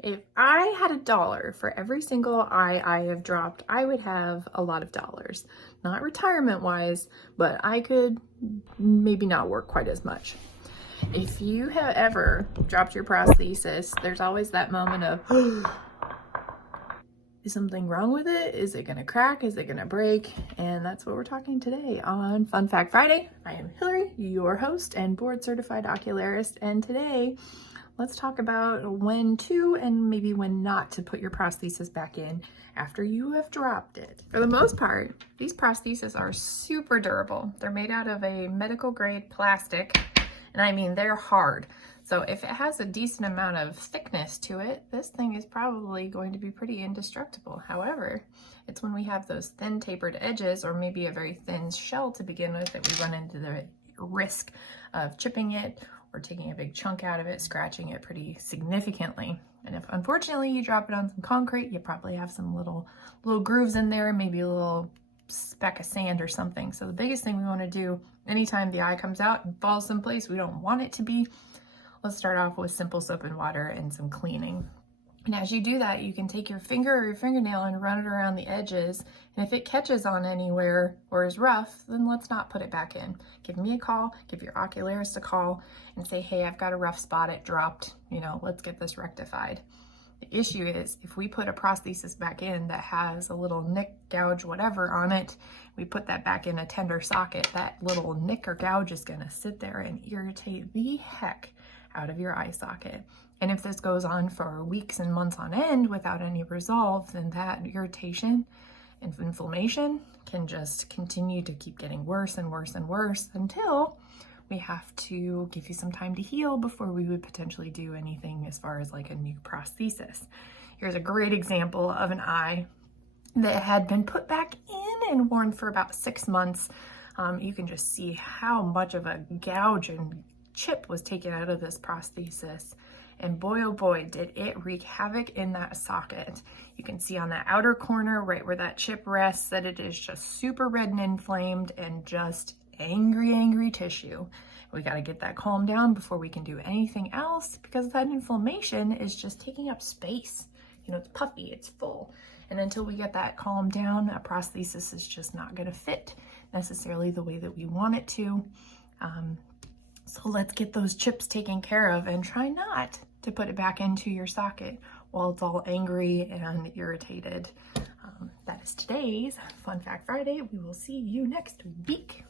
If I had $1 for every single eye I have dropped, I would have a lot of dollars. Not retirement wise, but I could maybe not work quite as much. If you have ever dropped your prosthesis, there's always that moment of, is something wrong with it? Is it gonna crack? Is it gonna break? And that's what we're talking today on Fun Fact Friday. I am Hillary, your host and board certified ocularist, and today let's talk about when to and maybe when not to put your prosthesis back in after you have dropped it. For the most part, these prostheses are super durable. They're made out of a medical grade plastic, and I mean they're hard. So if it has a decent amount of thickness to it, this thing is probably going to be pretty indestructible. However, it's when we have those thin tapered edges or maybe a very thin shell to begin with that we run into the risk of chipping it or taking a big chunk out of it, scratching it pretty significantly. And if unfortunately you drop it on some concrete, you probably have some little grooves in there, maybe a little speck of sand or something. So the biggest thing we want to do anytime the eye comes out and falls someplace we don't want it to be, let's start off with simple soap and water and some cleaning. And as you do that, you can take your finger or your fingernail and run it around the edges. And if it catches on anywhere or is rough, then let's not put it back in. Give me a call, give your ocularist a call and say, hey, I've got a rough spot, it dropped, let's get this rectified. The issue is if we put a prosthesis back in that has a little nick, gouge, whatever on it, we put that back in a tender socket, that little nick or gouge is gonna sit there and irritate the heck out of your eye socket. And if this goes on for weeks and months on end without any resolve, then that irritation and inflammation can just continue to keep getting worse and worse and worse until we have to give you some time to heal before we would potentially do anything as far as like a new prosthesis. Here's a great example of an eye that had been put back in and worn for about 6 months. You can just see how much of a gouge and chip was taken out of this prosthesis. And boy, oh boy, did it wreak havoc in that socket. You can see on that outer corner, right where that chip rests, that it is just super red and inflamed and just angry tissue. We got to get that calmed down before we can do anything else because that inflammation is just taking up space. It's puffy, it's full. And until we get that calmed down, a prosthesis is just not going to fit necessarily the way that we want it to. So let's get those chips taken care of and try not to put it back into your socket while it's all angry and irritated. That is today's Fun Fact Friday. We will see you next week.